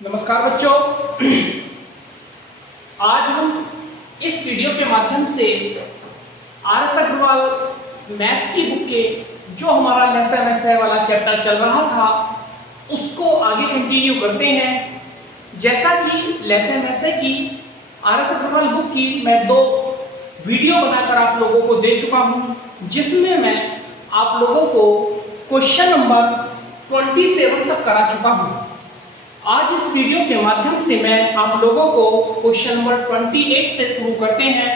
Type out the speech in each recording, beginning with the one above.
नमस्कार बच्चों, आज हम इस वीडियो के माध्यम से आर.एस. अग्रवाल मैथ की बुक के जो हमारा लेसन ऐसे वाला चैप्टर चल रहा था उसको आगे कंटिन्यू करते हैं। जैसा कि लेसन ऐसे की आर.एस. अग्रवाल बुक की मैं 2 वीडियो बनाकर आप लोगों को दे चुका हूं, जिसमें मैं आप लोगों को क्वेश्चन नंबर 27 तक करा चुका हूं। आज इस वीडियो के माध्यम से मैं आप लोगों को क्वेश्चन नंबर 28 से शुरू करते हैं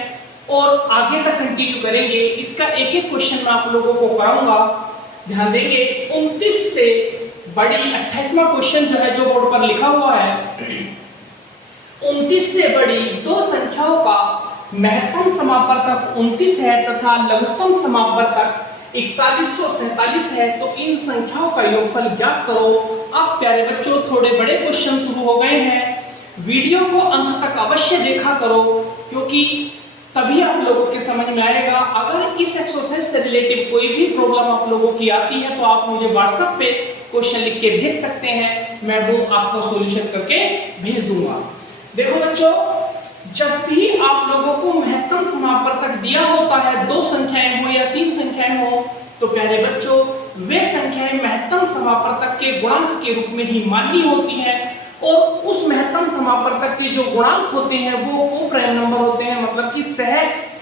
और आगे तक कंटिन्यू करेंगे। इसका एक एक क्वेश्चन मैं आप लोगों को कराऊंगा। ध्यान देंगे, 29 से बड़ी 28वां क्वेश्चन जो है, जो बोर्ड पर लिखा हुआ है, 29 से बड़ी 2 संख्याओं का महत्तम समापवर्तक 29 है तथा लघुत्तम समापवर्तक 4147 है, तो इन संख्याओं का योगफल ज्ञात करो। अब प्यारे बच्चों, थोड़े बड़े क्वेश्चन शुरू हो गए हैं, वीडियो को अंत तक अवश्य देखा करो, क्योंकि तभी आप लोगों के समझ में आएगा। अगर इस एक्सरसाइज से रिलेटेड कोई भी प्रॉब्लम आप लोगों की आती है तो आप मुझे व्हाट्सएप पे क्वेश्चन लिख के भेज सकते हैं, मैं वो आपको सॉल्यूशन करके भेज दूंगा। देखो बच्चों, जब भी आप लोगों को महत्तम समापवर्तक दिया होता है, 2 संख्याएं हो या 3 संख्याएं हो, तो प्यारे बच्चों वे संख्याएं महत्तम समापवर्तक के गुणांक के रूप में ही मान्य होती हैं, और उस महत्तम समापवर्तक के जो गुणांक होते हैं वो को-प्राइम नंबर होते हैं, मतलब कि सह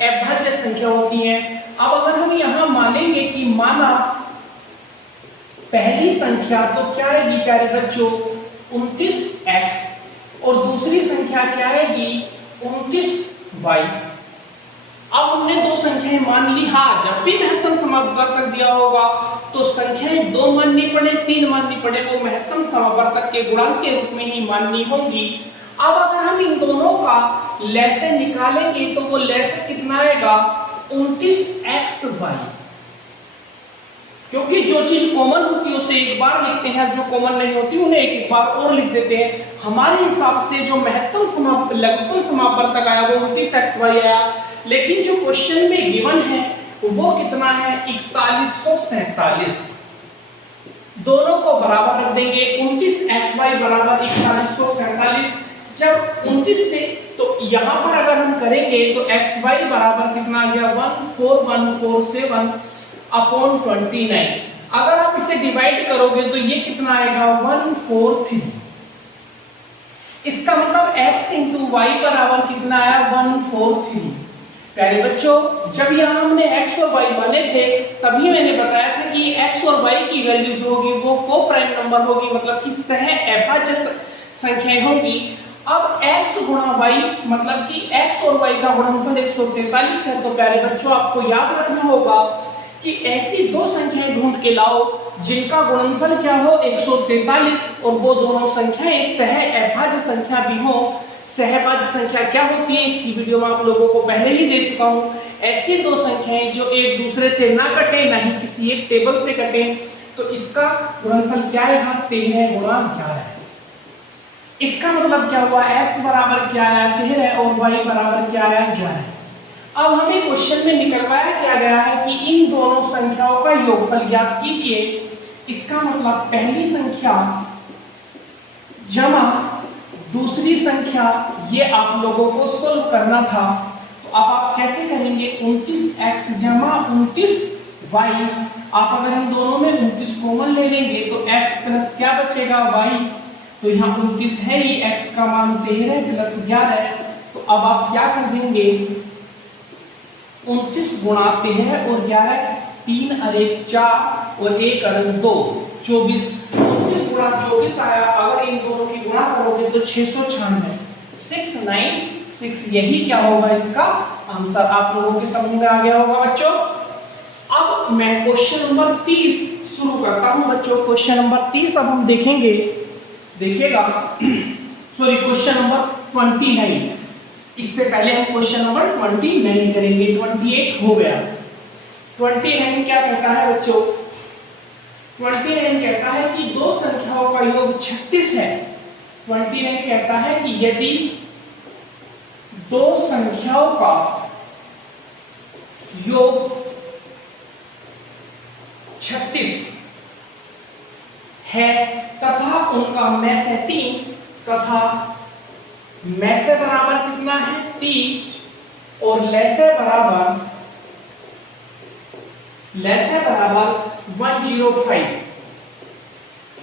अभाज्य संख्या होती हैं। अब अगर हम यहाँ मानेंगे कि माना पहली संख्या, तो क्या आएगी प्यारे बच्चों 29x, और दूसरी संख्या क्या आएगी 29y। अब हमने 2 संख्याएं मान ली। हाँ, जब भी महत्तम समापवर्तक दिया होगा तो संख्याएं 2 माननी पड़े 3 माननी पड़े, वो महत्तम समापवर्तक के गुणांक के रूप में ही माननी होंगी। अब अगर हम इन दोनों का लसागु निकालेंगे तो वो लसागु कितना आएगा 29xy, क्योंकि जो चीज कॉमन होती है उसे एक बार लिखते हैं, जो कॉमन नहीं होती उन्हें एक बार और लिख देते हैं। हमारे हिसाब से जो महत्तम लघुत्तम समापवर्तक आया वो 29xy आया, लेकिन जो क्वेश्चन में गिवन है वो कितना है 4147। दोनों को बराबर रख देंगे, 29xy बराबर 4147। जब 29 से तो यहां पर अगर हम करेंगे तो xy बराबर कितना आ गया 14147 अपॉन 29। अगर आप इसे डिवाइड करोगे तो ये कितना आएगा 143। इसका मतलब x इंटू y बराबर कितना आया 143। प्यारे बच्चों, जब यहाँ हमने x और y माने थे तभी मैंने बताया था कि x और y की वैल्यू जो होगी वो को-प्राइम नंबर होगी, मतलब कि सह अभाज्य संख्याएं होंगी। अब x गुणा y, मतलब कि x और y का गुणनफल 143 है, तो प्यारे बच्चों आपको याद रखना होगा कि ऐसी 2 संख्याएं ढूंढ के लाओ जिनका गुणनफल क्या हो 143, और वो दोनों संख्याएं सह अभाज्य संख्या भी हो। सहभाज्य संख्या क्या होती है इसकी वीडियो में आप लोगों को पहले ही दे चुका हूं। ऐसी 2 संख्याएं जो एक दूसरे से ना कटे, ना ही किसी एक टेबल से कटे, तो इसका गुणनफल क्या आएगा 13 गुणा 11। इसका मतलब क्या हुआ, x बराबर क्या आया 13 और y बराबर क्या आया 11। अब हमें क्वेश्चन में निकलवाया क्या गया है कि इन दोनों संख्याओं का योगफल ज्ञात कीजिए। इसका मतलब पहली संख्या जमा दूसरी संख्या, ये आप लोगों को सोल्व करना था। तो अब आप कैसे करेंगे 29x जमा 29y। आप अगर इन दोनों में 29 कॉमन ले लेंगे तो x प्लस क्या बचेगा y, तो यहाँ 29 है ही, x का मान 13 प्लस 11। तो अब आप क्या कर देंगे 29 गुणा 13 और 11, 3 अरे 4 और 1 अरे 2, 24। 29 गुणा 24 आया, अगर इन दोनों की गुणा करोगे तो 696, 696, यही क्या होगा इसका आंसर। आप लोगों के समझ में आ गया होगा बच्चों। अब मैं क्वेश्चन नंबर 30 शुरू करता हूं बच्चों। क्वेश्चन नंबर 30 अब हम देखेंगे, देखिएगा सॉरी क्वेश्चन नंबर 29। इससे पहले हम क्वेश्चन नंबर 29 करेंगे, 28 हो गया। 29 क्या कहता है बच्चों, 29 कहता है कि 2 संख्याओं का योग 36 है। 29 कहता है कि यदि 2 संख्याओं का योग 36 है तथा उनका मैं से 3 तथा में से बराबर कितना है 3 और ले से बराबर 105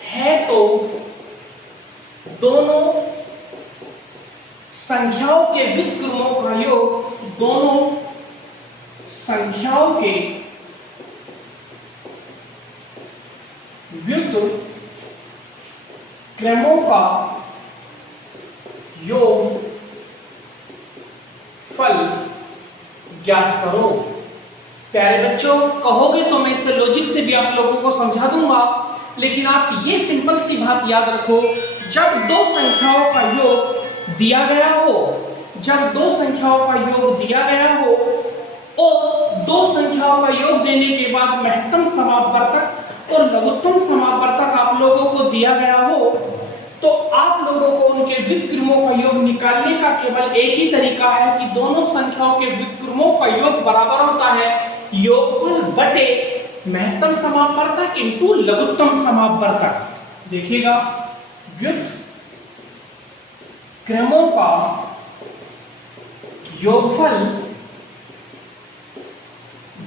है, तो दोनों संख्याओं के व्युत्क्रमों का योग, दोनों संख्याओं के व्युत्क्रमों का योग फल ज्ञात करो। प्यारे बच्चों, कहोगे तो मैं इसे लॉजिक से भी आप लोगों को समझा दूंगा, लेकिन आप ये सिंपल सी बात याद रखो, जब दो संख्याओं का योग दिया गया हो, जब दो संख्याओं का योग दिया गया हो और दो संख्याओं का योग देने के बाद महत्तम समापवर्तक और लघुत्तम समापवर्तक आप लोगों को दिया गया हो, तो आप लोगों को उनके व्युत्क्रमों का योग निकालने का केवल एक ही तरीका है कि दोनों संख्याओं के व्युत्क्रमों का योग बराबर होता है योगफल बटे महत्तम समापवर्तक इंटू लघुत्तम समापवर्तक। देखिएगा, व्युत्क्रमों का योगफल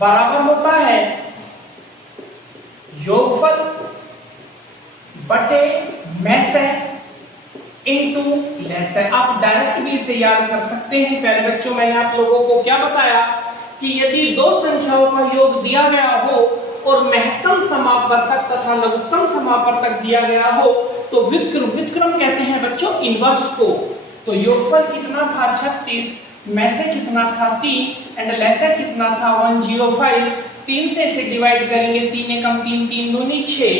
बराबर होता है योगफल बटे में से इंटू ले से। आप डायरेक्ट भी इसे याद कर सकते हैं। प्यारे बच्चों, मैंने आप लोगों को क्या बताया कि यदि दो संख्याओं का योग दिया गया हो और महत्तम समापवर्तक तथा लघुत्तम समापवर्तक दिया गया हो, तो व्युत्क्रम कहते हैं बच्चों इनवर्स को। तो योगफल कितना था 36, में से कितना था 3 एंड ले से कितना था 105। 3 से इसे डिवाइड करेंगे, 3 एकम 3, 3 दूनी 6,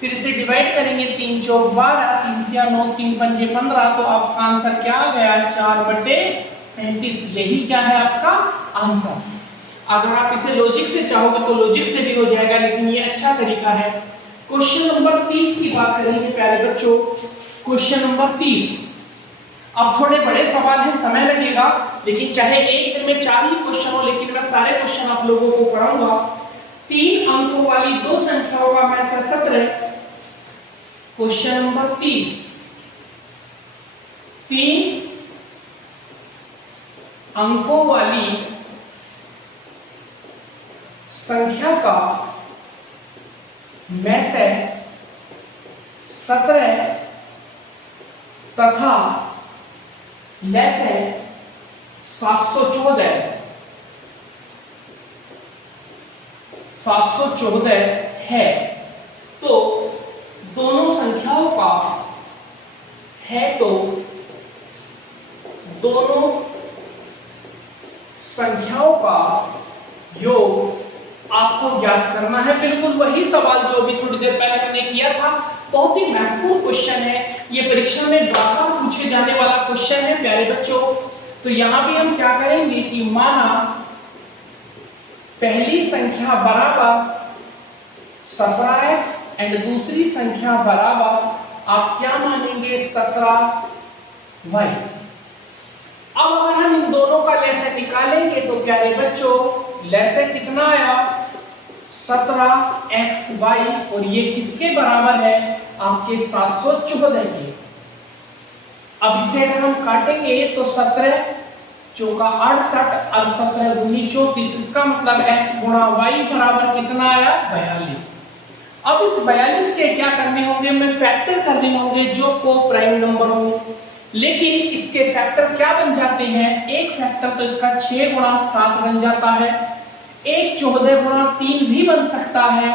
फिर इसे डिवाइड करेंगे 3 चौक 12, 3 तिया 9, 3 पंजे 15। तो आपका आंसर क्या आ गया 4/35। यही क्या है आपका आंसर। अगर आप इसे लॉजिक से चाहोगे तो लॉजिक से भी हो जाएगा, लेकिन ये अच्छा तरीका है। क्वेश्चन नंबर 30 की बात करेंगे प्यारे बच्चों। क्वेश्चन नंबर 30, अब थोड़े बड़े सवाल हैं, समय लगेगा, लेकिन चाहे एक दिन में 4 ही क्वेश्चन हो, लेकिन मैं सारे क्वेश्चन आप लोगों को पढ़ाऊंगा। 3 अंकों वाली दो संख्याओं का मैं 17। क्वेश्चन नंबर 30, 3 अंकों वाली संख्या का में से 17 तथा ले से 714 है, तो दोनों संख्याओं का है, तो दोनों संख्याओं का योग आपको ज्ञात करना है। बिल्कुल वही सवाल जो अभी थोड़ी देर पहले मैंने किया था। बहुत ही महत्वपूर्ण क्वेश्चन है, ये परीक्षा में बार-बार पूछे जाने वाला क्वेश्चन है प्यारे बच्चों। तो यहां भी हम क्या करेंगे कि माना पहली संख्या बराबर 17x एंड दूसरी संख्या बराबर आप क्या मानेंगे 17y। अब अगर हम इन दोनों का लेसे निकालेंगे तो प्यारे बच्चों लेसे कितना आया 17xy, और ये किसके बराबर है आपके 714 के। अब इसे अगर हम काटेंगे तो 17 चौका 68 और 17 दूनी 34, इसका मतलब x गुणा y बराबर कितना आया 42। अब इस 42 के क्या करने होंगे, मैं फैक्टर करने होंगे जो को प्राइम नंबर हो, लेकिन इसके फैक्टर क्या बन जाते हैं, एक फैक्टर तो इसका 6 गुणा 7 बन जाता है, एक 14 गुणा 3 भी बन सकता है,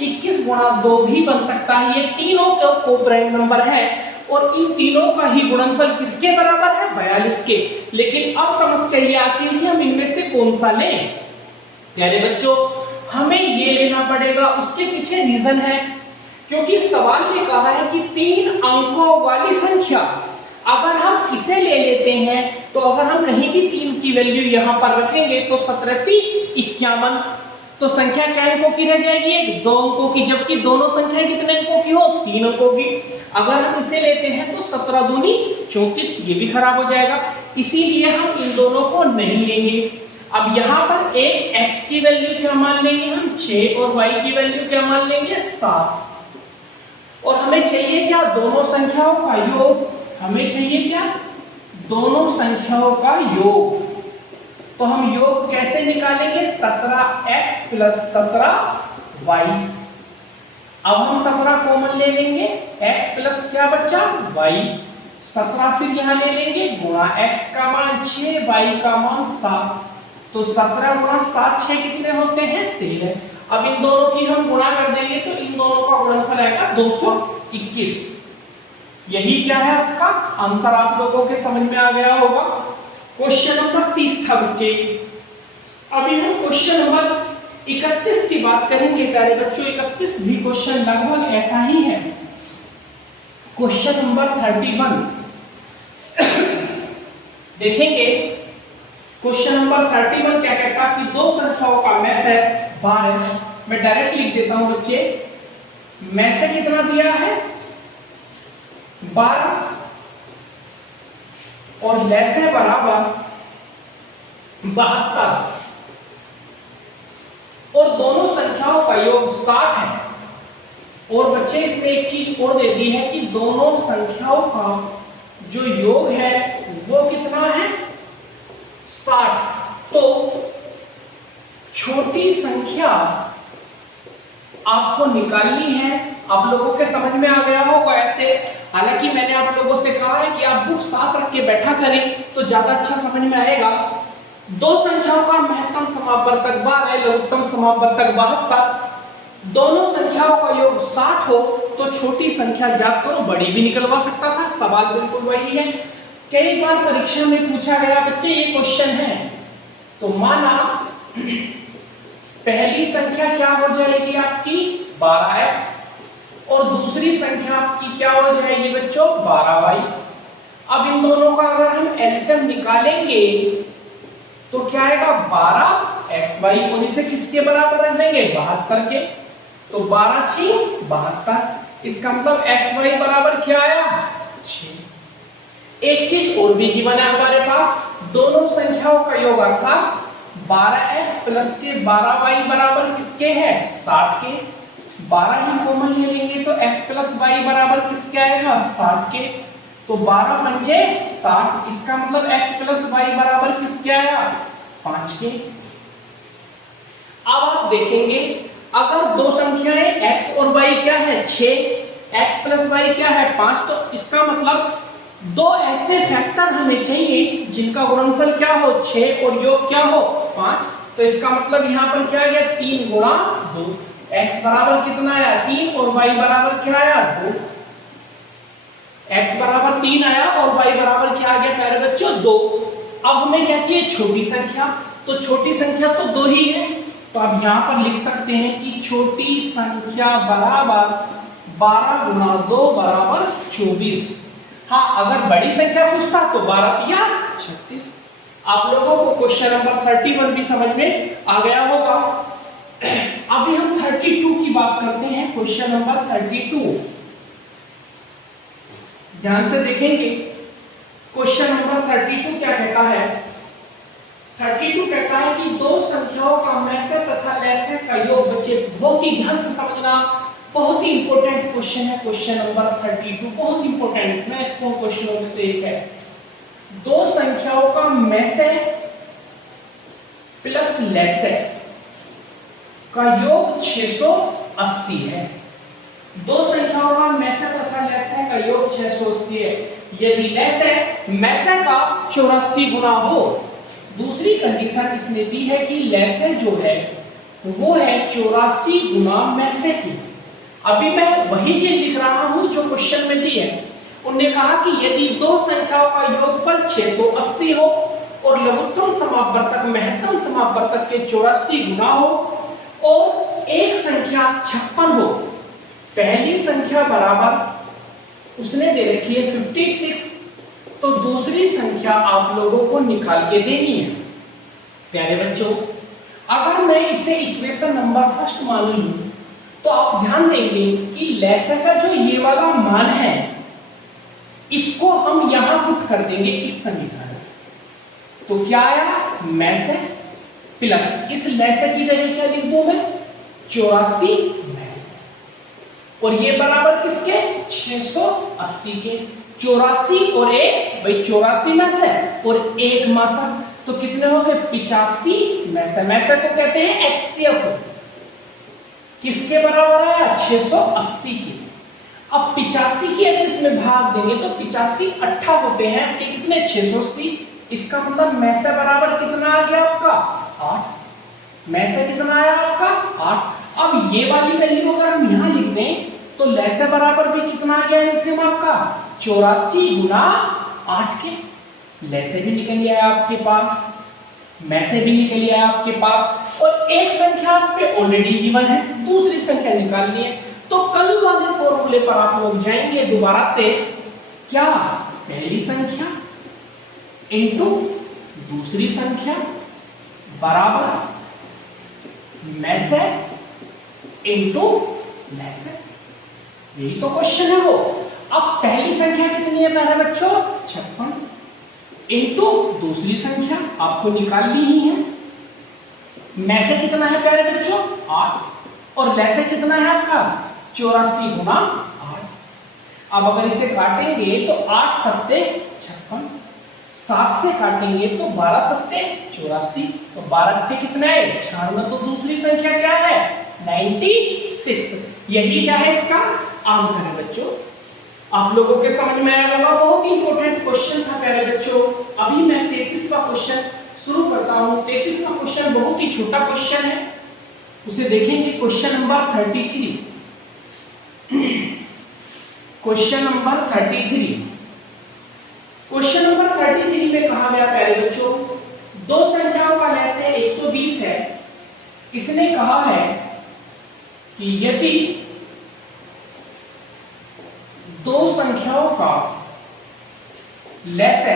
21 गुणा 2 भी बन सकता है। ये तीनों को प्राइम नंबर है और इन तीनों का ही गुणनफल किसके बराबर है 42 के। लेकिन अब समस्या ये आती है कि हम इनमें से कौन सा लें। प्यारे बच्चों, हमें ये लेना पड़ेगा, उसके पीछे रीजन है, क्योंकि सवाल में कहा है कि 3 अंकों वाली संख्या, अगर हम इसे ले लेते हैं तो अगर हम कहीं भी 3 की वैल्यू यहां पर रखेंगे तो 17×3 = 51, तो संख्या क्या अंकों की रह जाएगी, 2 अंकों की, जबकि दोनों संख्याएं कितने अंकों की हो 3 अंकों की। अगर हम इसे लेते हैं तो 17 दूनी 34, ये भी खराब हो जाएगा, इसीलिए हम इन दोनों को नहीं लेंगे। अब यहाँ पर एक x की वैल्यू क्या मान लेंगे हम 6 और y की वैल्यू क्या मान लेंगे 7, और हमें चाहिए क्या दोनों संख्याओं का योग हमें चाहिए क्या? दोनों संख्याओं का योग। तो हम योग कैसे निकालेंगे? 17x plus 17y। अब हम 17 कॉमन ले लेंगे, x प्लस क्या बचा? y। 17 फिर यहां ले लेंगे, गुणा x का मान 6, y का मान 7। तो 17 गुणा 7 6 कितने होते हैं? 13। अब इन दोनों की हम गुणा कर देंगे तो इन दोनों का गुणनफल आएगा 221। यही क्या है आपका आंसर? आप लोगों के समझ में आ गया होगा। क्वेश्चन नंबर 30 था बच्चे। अभी हम क्वेश्चन नंबर 31 की बात करेंगे प्यारे बच्चों। 31 भी क्वेश्चन लगभग ऐसा ही है। क्वेश्चन नंबर 31 देखेंगे। क्वेश्चन नंबर 31 क्या कहता है कि दो संख्याओं का मैस है 12। मैं डायरेक्ट लिख देता हूं बच्चे। मैस से कितना दिया है? 12 और लेस है बराबर 72 और दोनों संख्याओं का योग 60 है। और बच्चे इसमें एक चीज और दे दी है कि दोनों संख्याओं का जो योग है वो कितना है? 60। तो छोटी संख्या आपको निकालनी है। आप लोगों के समझ में आ गया होगा ऐसे। हालांकि मैंने आप लोगों से कहा है कि आप बुक साथ रख के बैठा करें तो ज्यादा अच्छा समझ में आएगा। दो संख्याओं का महत्तम समापवर्तक 12, लघुत्तम समापवर्तक 72। दोनों संख्याओं का योग 60 हो तो छोटी संख्या ज्ञात करो। बड़ी भी निकलवा सकता था, सवाल बिल्कुल वही है। कई बार परीक्षा में पूछा गया बच्चे ये क्वेश्चन है। तो माना पहली संख्या क्या हो जाएगी आपकी? 12x और दूसरी संख्या आपकी क्या हो जाएगी बच्चों? 12y। अब इन दोनों का अगर हम एलसीएम निकालेंगे तो क्या आएगा? 12xy और इसे किसके बराबर रख देंगे? 72 के। तो 12 6 72। इसका मतलब xy बराबर क्या आया? 6। एक चीज और भी गिवन है हमारे पास। दोनों संख्याओं का योग अर्थात 12x प्लस के 12y बराबर किसके है? 60 के। 12 ही कॉमन ले लेंगे तो x प्लस y बराबर किसके आएगा? 60 के। तो 12 पंजे 60। इसका मतलब x प्लस y बराबर किसके आया? 5 के। अब आप देखेंगे अगर दो संख्याएं x और y क्या है? 6, x प्लस y क्या है? 5। तो इसका मतलब दो ऐसे फैक्टर हमें चाहिए जिनका गुणनफल क्या हो? 6 और योग क्या हो? 5। तो इसका मतलब यहां पर क्या आ गया? 3 गुणा 2। x बराबर कितना आया? 3 और y बराबर क्या आया? 2। x बराबर 3 आया और y बराबर क्या आ गया प्यारे बच्चों? 2। अब हमें क्या चाहिए? छोटी संख्या। तो छोटी संख्या तो 2 ही है। तो अब यहां पर लिख सकते हैं कि छोटी संख्या बराबर 12 गुणा 2 बराबर 24। हाँ, अगर बड़ी संख्या पूछता तो 12 या 36। आप लोगों को क्वेश्चन नंबर 31 भी समझ में आ गया होगा। अभी हम 32 की बात करते हैं। क्वेश्चन नंबर 32 ध्यान से देखेंगे। क्वेश्चन नंबर 32 क्या कहता है? 32 कहता है कि दो संख्याओं का मैसे तथा लेसे का योग। बच्चे बहुत ही ध्यान से समझना, बहुत ही इंपॉर्टेंट क्वेश्चन है। क्वेश्चन नंबर 32 बहुत इंपॉर्टेंट महत्वपूर्ण क्वेश्चनों में से एक है। दो संख्याओं का मैसे प्लस लेसे का योग 680 है। दो संख्याओं का मैसे तथा लेसे का योग 680 है। यदि लेसे मैसे का 84 गुना हो। दूसरी कंडीशन इसने दी है कि लेसे जो है वो है 84 गुना मैसे की। अभी मैं वही चीज लिख रहा हूं जो क्वेश्चन में दी है। उन्होंने कहा कि यदि दो संख्याओं का योगफल 680 हो और लघुत्तम समापवर्तक महत्तम समापवर्तक के 84 गुना हो और एक संख्या 56 हो। पहली संख्या बराबर उसने दे रखी है 56, तो दूसरी संख्या आप लोगों को निकाल के देनी है। प्यारे बच्चों, अगर मैं इसे इक्वेशन नंबर फर्स्ट मान लूं तो आप ध्यान देंगे कि लेसे का जो ये वाला मान है इसको हम यहां पुट कर देंगे इस समीकरण में। तो क्या आया? मैसे प्लस इस लेसे की जगह क्या लिख दूं मैं? 84 मैसे। और ये बराबर किसके? 680 के। 84 और एक, भाई 84 मैसेज और एक मासक, तो कितने हो गए 85 मैसेज। मैसेज को कहते हैं HCF। किसके बराबर है 680 के। अब 85 की अगर इसमें भाग देंगे तो 85 8 होते हैं कि कितने 680। इसका मतलब मैसेज बराबर कितना आ गया आपका 8। मैसेज कितना आया आपका 8। अब ये वाली वैल्यू अगर हम यहाँ लिख दें तो लैसे बराबर भी कितना आ गया एलसीएम आपका 84 गुना 8 के। लैसे भी निकल गया आपके पास, मैसे भी निकल गया आपके पास, और एक संख्या आप पे ऑलरेडी गिवन है, दूसरी संख्या निकालनी है। तो कल वाले फॉर्मूले पर आप लोग जाएंगे दोबारा से, क्या पहली संख्या इनटू दूसरी संख्या बराबर मैसेज इनटू मैसेज। यही तो क्वेश्चन है वो। अब पहली संख्या कितनी है प्यारे बच्चों 56 इनटू दूसरी संख्या आपको निकालनी ही है। मैसेज कितना है प्यारे बच्चों 8 और लैसे कितना है आपका 84 गुना 8। अब अगर इसे काटेंगे तो 8 सत्ते 56, 7 से काटेंगे तो 12 सत्ते 84, तो 12 के कितना है 96, तो दूसरी संख्या क्या है 96। यही क्या है इसका आंसर है बच्चों। आप लोगों के समझ में आया होगा, बहुत ही इंपॉर्टेंट क्वेश्चन था प्यारे बच्चों। अभी मैं 33वां क्वेश्चन शुरू करता हूं। 33वां क्वेश्चन बहुत ही छोटा क्वेश्चन है, उसे देखेंगे। Question number 33। Question number 33। Question number 33 में कहा गया प्यारे बच्चों, दो संख्याओं का लैसे 120 है। इसने कहा है कि यदि दो संख्याओं का लैसे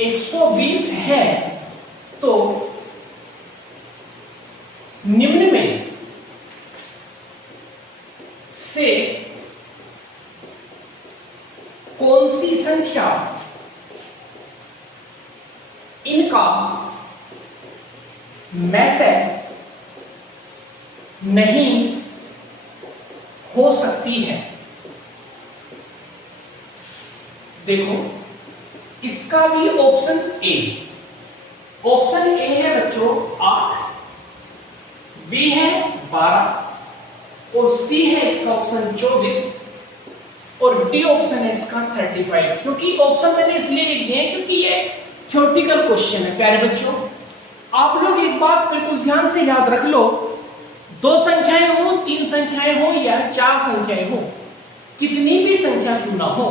120 है तो निम्न में से कौन सी संख्या इनका मैसेज नहीं हो सकती है। देखो इसका भी ऑप्शन ए, ऑप्शन ए है बच्चों 8, बी है 12 और सी है इसका ऑप्शन 24 और डी ऑप्शन है इसका 35। क्योंकि ऑप्शन मैंने इसलिए लिख दिए क्योंकि ये थ्योरेटिकल क्वेश्चन है प्यारे बच्चों। आप लोग एक बात बिल्कुल ध्यान से याद रख लो, दो संख्याएं हो, तीन संख्याएं हो या चार संख्याएं हो, कितनी भी संख्या क्यों ना हो,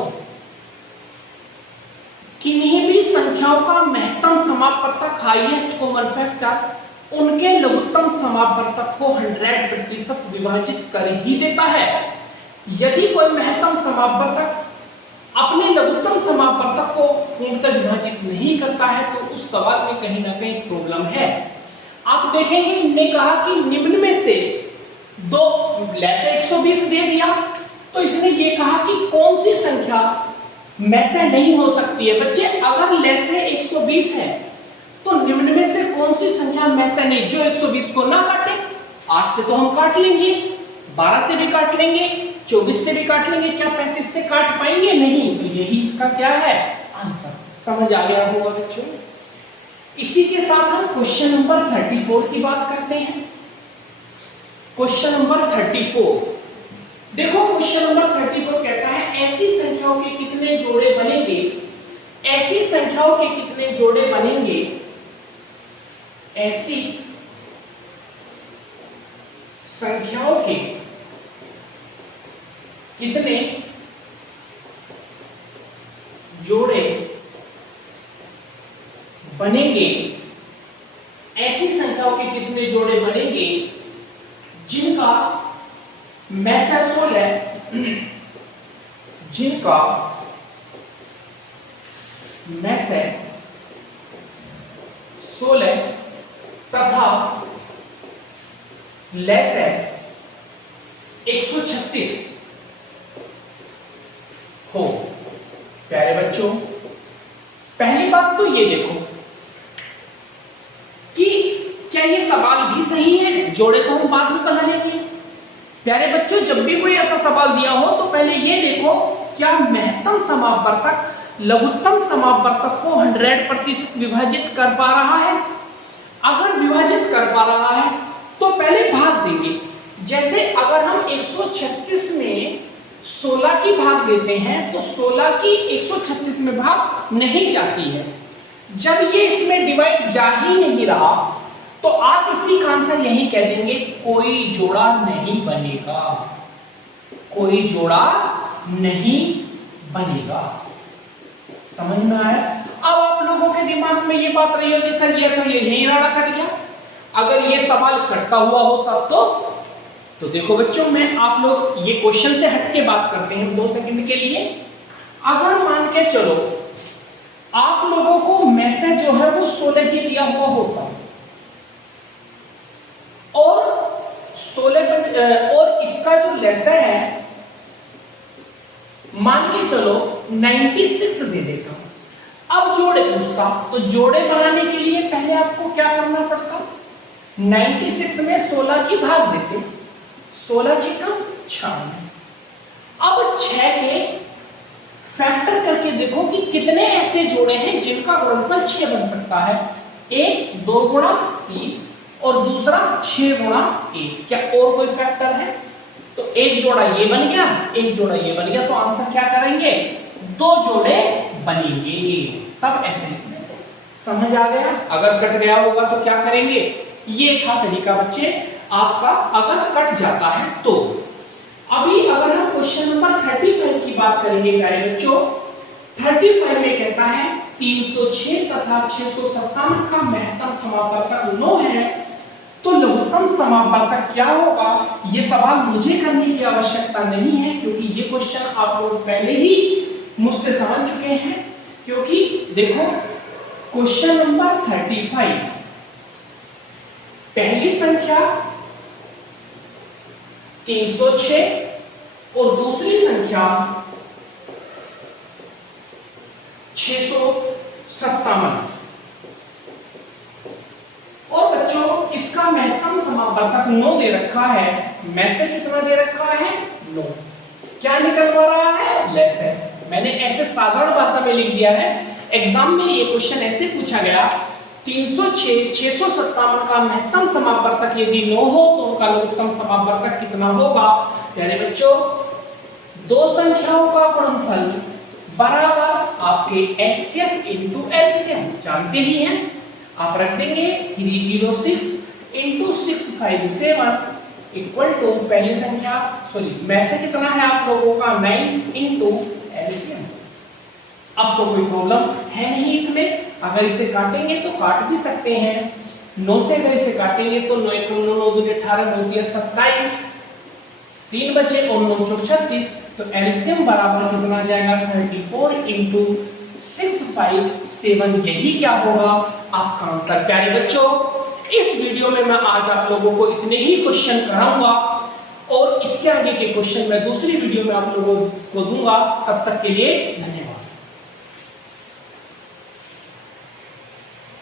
किन्हीं भी संख्याओं का महत्तम समापवर्तक हाईएस्ट कॉमन फैक्टर उनके लघुत्तम समापवर्तक को 100% विभाजित कर ही देता है। यदि कोई महत्तम समापवर्तक अपने लघुत्तम समापवर्तक को पूर्णतः विभाजित नहीं करता है तो उस सवाल में कहीं ना कहीं प्रॉब्लम है। आप देखेंगे इन्होंने कहा कि निम्न में से दो लैसे 120 दे दिया, तो इसने ये कहा कि कौन सी संख्या मैसे नहीं हो सकती है। बच्चे अगर लैसे 120 है तो निम्न में से कौन सी संख्या मैसे नहीं, जो 120 को ना काटे। 8 से तो हम काट लेंगे, 12 से भी काट लेंगे, 24 से भी काट लेंगे, क्या 35 से काट पाएंगे नहीं। तो यही इसका क्या है आंसर। समझ आ गया होगा बच्चों। इसी के साथ हम क्वेश्चन नंबर 34 की बात करते हैं। क्वेश्चन नंबर 34 देखो, क्वेश्चन नंबर 34 कहता है ऐसी संख्याओं के कितने जोड़े बनेंगे, ऐसी संख्याओं के कितने जोड़े बनेंगे, ऐसी संख्याओं के कितने जोड़े बनेंगे, ऐसी संख्याओं के कितने जोड़े बनेंगे जिनका मैसेज 16, जिनका मैसेज 16 तथा लैसेज 136 हो। प्यारे बच्चों, पहली बात तो ये देखो कि क्या ये सवाल भी सही है, जोड़े तो हम बाद में बना लेंगे, प्यारे बच्चों, जब भी कोई ऐसा सवाल दिया हो तो पहले ये देखो, क्या महत्तम समापवर्तक लघुत्तम समापवर्तक को 100% विभाजित कर पा रहा है? अगर विभाजित कर पा रहा है तो पहले भाग देंगे। जैसे अगर हम 136 में 16 की भाग देते हैं तो 16 की 136 में भाग नहीं जाती है। जब ये इसमें डिवाइड जा ही नहीं रहा तो आप इसी का आंसर यही कह देंगे, कोई जोड़ा नहीं बनेगा, कोई जोड़ा नहीं बनेगा। समझ में आया? अब आप लोगों के दिमाग में ये बात रही होगी, सर ये तो ये यही राड़ा कट गया, अगर ये सवाल कटता हुआ होता तो देखो बच्चों, मैं आप लोग ये क्वेश्चन से हटके बात करते हैं 2 सेकंड के लिए। अगर मान के चलो आप लोगों को मैसेज जो है वो 16 ही दिया हुआ होता और 16 और इसका जो लेसन है मान के चलो 96 दे देता हूं। अब जोड़े पूछता तो जोड़े बनाने के लिए पहले आपको क्या करना पड़ता? 96 में 16 की भाग देते, 16 छिक्का 96। अब 6 के फैक्टर करके देखो कि कितने ऐसे जोड़े हैं जिनका गुणनफल 6 बन सकता है। 1 2 गुणा 3 और दूसरा 6 गुणा 1। क्या और कोई फैक्टर है? तो एक जोड़ा ये बन गया, एक जोड़ा ये बन गया, तो आंसर क्या करेंगे? 2 जोड़े बनेंगे। तब ऐसे लिखना है। समझ आ गया? अगर कट गया होगा तो क्या करेंगे? ये था तरीका बच्चे आपका, अगर कट जाता है तो। अभी अगर हम क्वेश्चन नंबर 35 की बात करेंगे प्यारे बच्चों, 35 में कहता है 306 तथा 657 का महत्तम समापवर्तक 9 है, तो लघुत्तम समापवर्तक क्या होगा? ये सवाल मुझे करने की आवश्यकता नहीं है क्योंकि ये क्वेश्चन आप लोग पहले ही मुझसे समझ चुके हैं। क्योंकि देखो क्वेश्चन नंबर 35 पहली संख्या 306 और दूसरी संख्या 657। और बच्चों इसका महत्तम समापवर्तक 9 दे रखा है, मैसेज कितना दे रखा है? 9। क्या निकलवा रहा है? लेसन। मैंने ऐसे साधारण भाषा में लिख दिया है। एग्जाम में ये क्वेश्चन ऐसे पूछा गया, 306 657 का महत्तम समापवर्तक यदि 9 हो तो उनका लघुत्तम समापवर्तक कितना होगा? प्यारे बच्चों, 2 संख्याओं का गुणनफल बराबर आपके एचसीएफ इनटू एलसीएम जानते ही हैं, आप रख देंगे 306 इनटू 657 इक्वल टू पहली संख्या मैसेज कितना है आप लोगों का 9 इनटू एलसीएम। अब तो कोई प्रॉब्लम है नहीं इसमें, अगर इसे काटेंगे तो काट भी सकते हैं। 9 से अगर इसे काटेंगे तो 9 1 9 9 2 18 9 3 27, 3 बचे और 9 4 36, तो एलसीएम बराबर कितना जाएगा? 34 इनटू 657। यही क्या होगा? आपका आंसर। प्यारे बच्चों, इस वीडियो में मैं आज आप लोगों को इतने ही क्वेश्चन कराऊंगा और इसके आगे के क्वेश्चन मैं दूसरी वीडियो में आप लोगों को दूंगा। तब तक के लिए धन्यवाद।